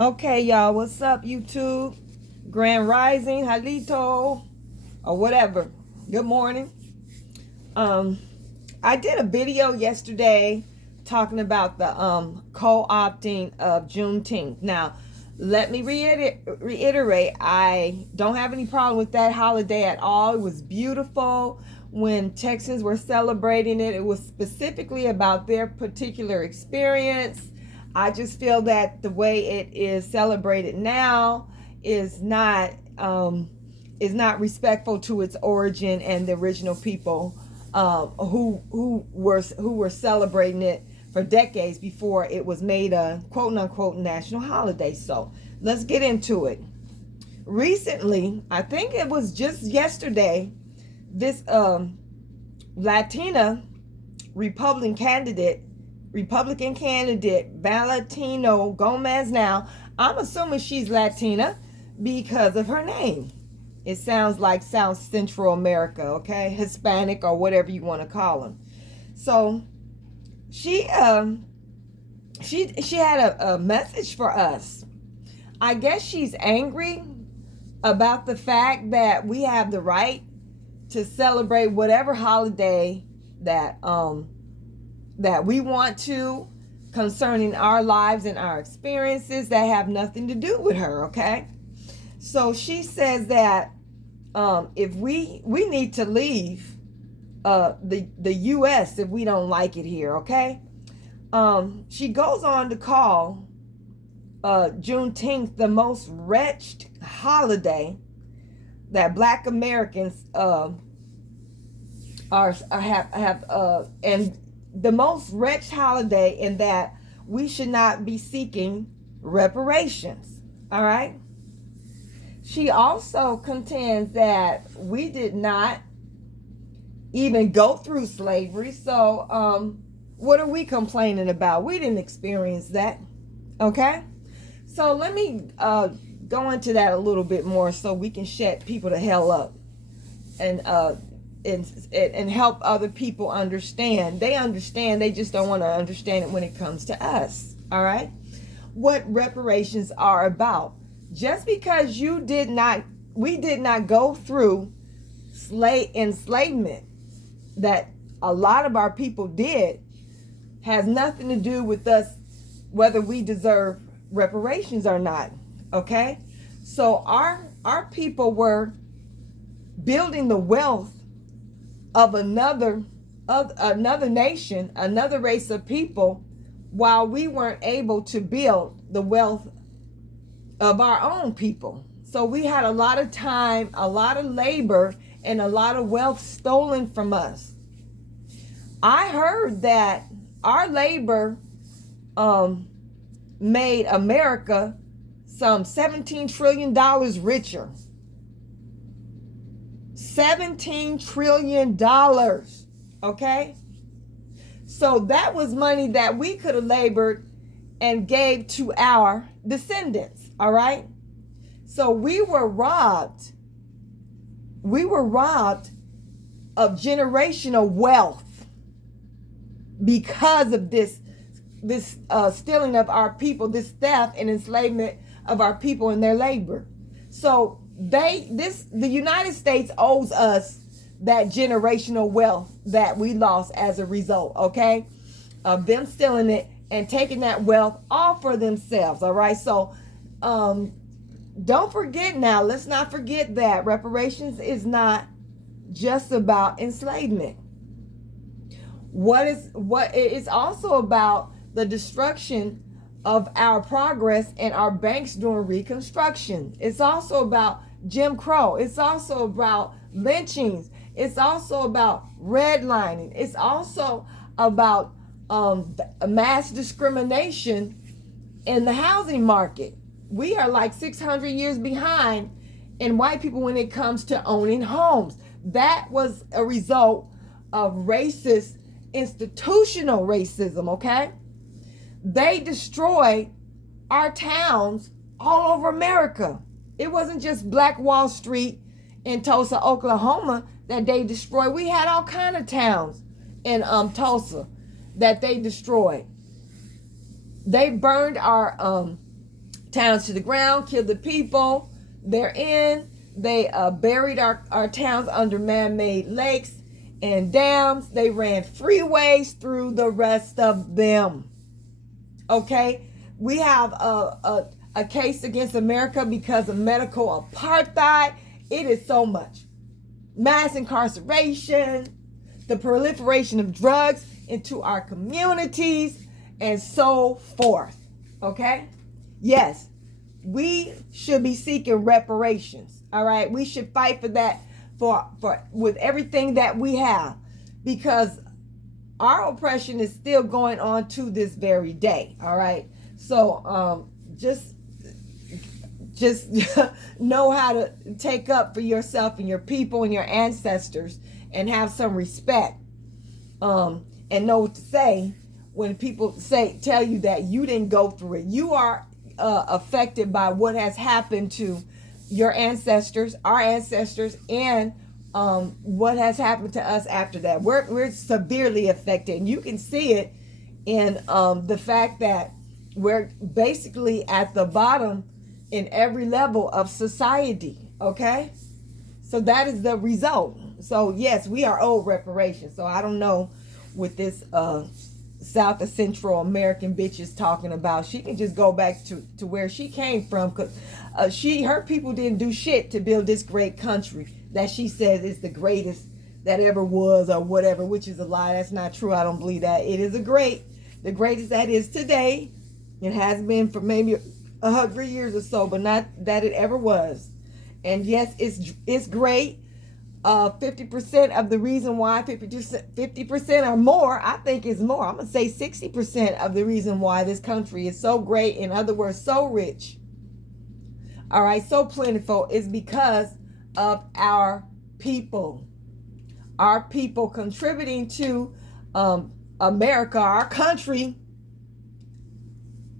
Okay, y'all, what's up, YouTube? Grand Rising, Halito, or whatever. Good morning. Um, I did a video yesterday talking about the co-opting of Juneteenth. Now, let me reiterate, I don't have any problem with that holiday at all. It was beautiful when Texans were celebrating it. It was specifically about their particular experience. I just feel that the way it is celebrated now is not respectful to its origin and the original people who were celebrating it for decades before it was made a quote unquote national holiday. So let's get into it. Recently, I think it was just yesterday, this Latina Republican candidate, Valentino Gomez. Now, I'm assuming she's Latina because of her name. It sounds like South Central America, okay? Hispanic or whatever you want to call them. So she had a message for us. I guess she's angry about the fact that we have the right to celebrate whatever holiday that we want to concerning our lives and our experiences that have nothing to do with her, okay? So she says that if we need to leave the U.S. if we don't like it here, okay? She goes on to call Juneteenth the most wretched holiday that Black Americans and the most wretched holiday in that we should not be seeking reparations. All right. She also contends that we did not even go through slavery. So what are we complaining about? We didn't experience that. Okay. So let me go into that a little bit more so we can shut people the hell up and help other people understand. They understand, they just don't want to understand it when it comes to us. All right? What reparations are about. Just because we did not go through enslavement that a lot of our people did has nothing to do with us whether we deserve reparations or not. Okay? So our people were building the wealth of another nation, another race of people, while we weren't able to build the wealth of our own people. So we had a lot of time, a lot of labor, and a lot of wealth stolen from us. I heard that our labor made America some $17 trillion richer. $17 trillion. Okay? So that was money that we could have labored and gave to our descendants. All right? So we were robbed. We were robbed of generational wealth because of this stealing of our people, this theft and enslavement of our people and their labor. So the United States owes us that generational wealth that we lost as a result, okay, of them stealing it and taking that wealth all for themselves. All right, so don't forget now. Let's not forget that reparations is not just about enslavement. It's also about the destruction of our progress and our banks during Reconstruction. It's also about Jim Crow. It's also about lynchings. It's also about redlining. It's also about mass discrimination in the housing market. We are like 600 years behind in white people when it comes to owning homes. That was a result of racist, institutional racism, okay? They destroyed our towns all over America. It wasn't just Black Wall Street in Tulsa, Oklahoma that they destroyed. We had all kind of towns in Tulsa that they destroyed. They burned our towns to the ground, killed the people therein. They buried our towns under man-made lakes and dams. They ran freeways through the rest of them. Okay? We have a case against America because of medical apartheid. It is so much. Mass incarceration, the proliferation of drugs into our communities, and so forth. Okay? Yes, we should be seeking reparations. All right? We should fight for that for with everything that we have, because our oppression is still going on to this very day. All right? So just know how to take up for yourself and your people and your ancestors, and have some respect, and know what to say when people tell you that you didn't go through it. You are affected by what has happened to your ancestors, our ancestors, and what has happened to us after that. We're severely affected, and you can see it in the fact that we're basically at the bottom in every level of society. Okay, so that is the result. So yes, we are owed reparations. So I don't know what this South and Central American bitch is talking about. She can just go back to where she came from, because her people didn't do shit to build this great country that she says is the greatest that ever was, or whatever, which is a lie. That's not true. I don't believe that. It is the greatest that is today. It has been for maybe 100 years or so, but not that it ever was. And yes, it's great. 50% of the reason why, 50% or more, I think is more. I'm going to say 60% of the reason why this country is so great, in other words, so rich, all right, so plentiful, is because of our people. Our people contributing to America, our country,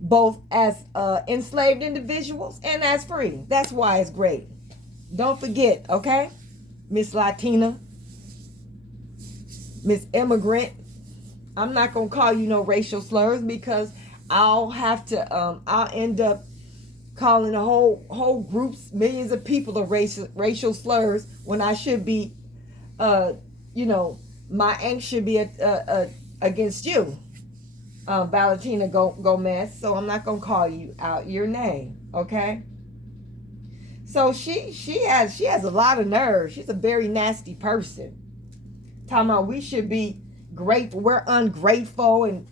both as enslaved individuals and as free. That's why it's great. Don't forget, okay? Miss Latina, Miss Immigrant. I'm not going to call you no racial slurs, because I'll end up calling a whole groups, millions of people of racial slurs, when I should be, my angst should be against you, Valentina Gomez. So I'm not going to call you out your name, okay? So she has a lot of nerve. She's a very nasty person. Talking about we should be grateful. We're ungrateful, and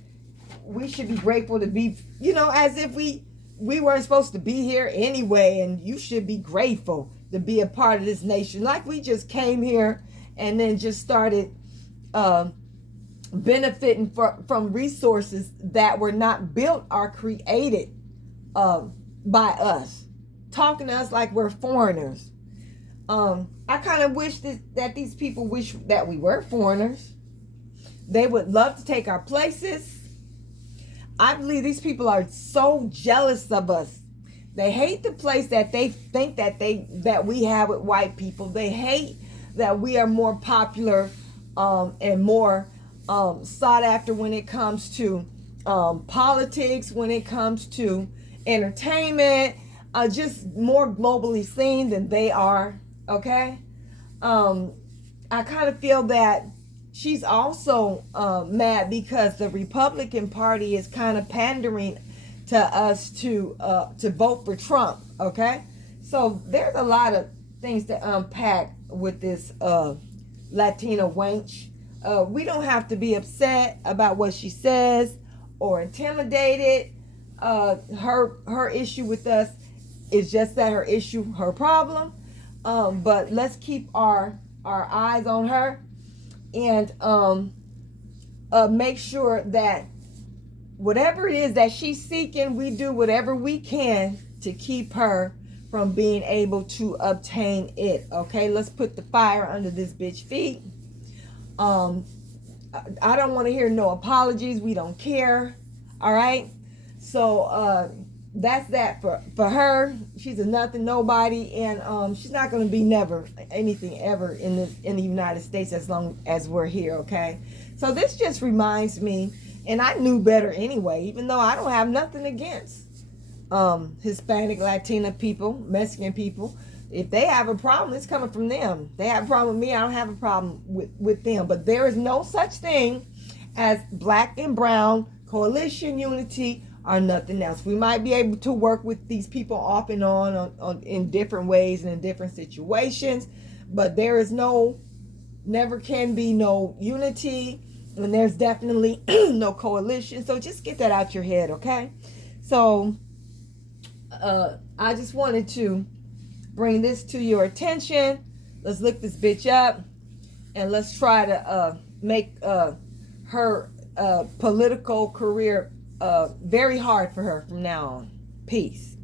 we should be grateful to be, as if we weren't supposed to be here anyway, and you should be grateful to be a part of this nation. Like we just came here and then just started benefiting from resources that were not built or created by us. Talking to us like we're foreigners. I kind of wish that these people wish that we were foreigners. They would love to take our places. I believe these people are so jealous of us. They hate the place that they think that we have with white people. They hate that we are more popular and more sought after when it comes to politics, when it comes to entertainment. Just more globally seen than they are, okay? I kind of feel that she's also mad because the Republican Party is kind of pandering to us to vote for Trump, okay? So there's a lot of things to unpack with this Latina wench. We don't have to be upset about what she says or intimidated. Her issue with us is just that her problem. But let's keep our eyes on her, and make sure that whatever it is that she's seeking, we do whatever we can to keep her from being able to obtain it. Okay, let's put the fire under this bitch feet. I don't want to hear no apologies. We don't care. All right. So that's that for her. She's a nothing, nobody, and she's not going to be never anything ever in the United States as long as we're here. Okay. So this just reminds me, and I knew better anyway, even though I don't have nothing against Hispanic, Latino people, Mexican people. If they have a problem, it's coming from them. They have a problem with me, I don't have a problem with them. But there is no such thing as black and brown coalition unity or nothing else. We might be able to work with these people off and on in different ways and in different situations, but there is never can be no unity, and there's definitely no coalition. So just get that out your head, okay? So I just wanted to bring this to your attention. Let's look this bitch up, and let's try to make her political career very hard for her from now on. Peace.